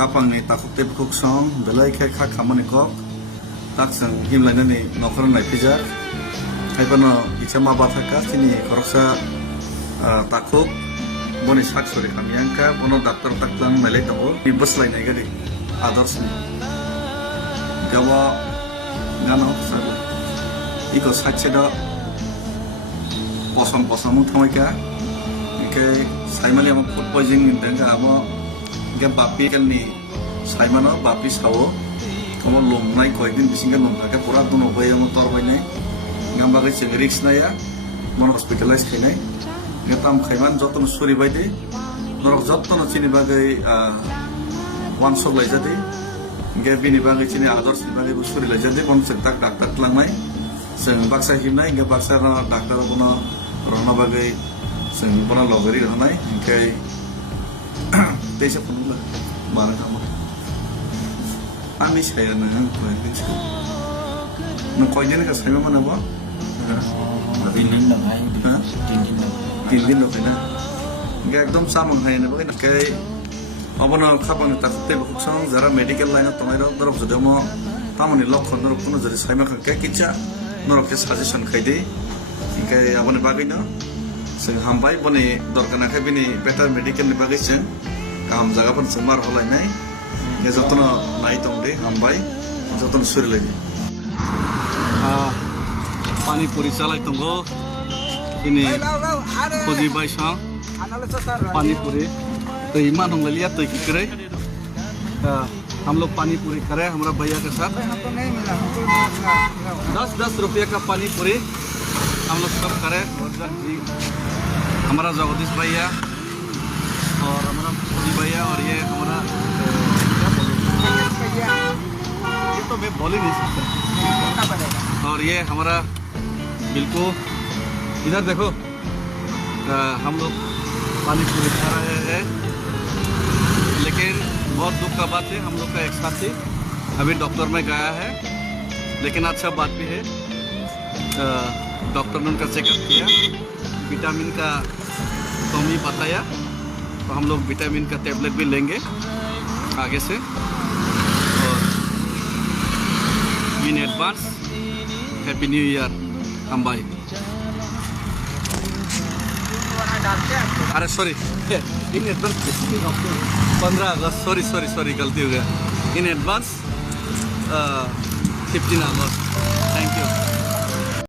khapang ni takuk te bukuk song belai khai kha khamani kok tak sang himlaina ni nokor nai pija haibano ichama bathaka chini koroksa takuk boni sak sori khamyangka bono doctor taklang nalai tongo ni boslai nai gari adors ni gawa gana sa iko sakche da posam thamoika ke saimali am food poisoning denga amo ke bapi kalni saimano bapi sawo komo lomnai koidin bisinga lomna ke pura duno bayo motor bainai ngamba ke risk na ya mon hospitalize khinai netam khaiman joton suri baide norok joton chini bagai wan sok lai jati ge bini bagai chini adors bagai suri lai jati kon sektak doctor tlangnai seng baksa himnai ge baksa na doctor kono rono bagai seng pura logari hanai ke desa punula mana kamu ami saya nang koin sih no koinnya ke saya mana ba Tindin lang ay tindin lo kena nggak ekdom sama hai na bagai kayak apa na kapang takte buksong zara medical line to ngai dorok sudah mau tamani lokhon dorok puno jadi saya mah kayak kica dorok ke suggestion kaide kayak apa na bagai na sing hambai bone dorkana ke bini better medical ni bagai sing ham jaga pun semar holai nai ya jotno nai tongde hambai jotno suri lagi pani puri chalai tongo ini khoji bai sa पानी पूरी तो ईमान हम लिया तो करे हम लोग पानी पूरी करे हमारा भैया के साथ 10-10 रुपये का पानी पूरी हम लोग सब करे हमारा जगदीश भैया और हमारा खोजी भैया और ये हमारा ये तो मैं बोल ही नहीं सकता और ये हमारा बिल्कुल इधर देखो हम लोग पानी पूरी खा रहे हैं लेकिन बहुत दुख का बात है हम लोग का एक साथी अभी डॉक्टर में गया है लेकिन अच्छा बात भी है डॉक्टर ने उनका चेकअप किया विटामिन का कमी बताया तो हम लोग विटामिन का टेबलेट भी लेंगे आगे से और in advance happy new year हम भाई अरे sorry in advance 15 August sorry गलती हो गया in advance 15 August thank you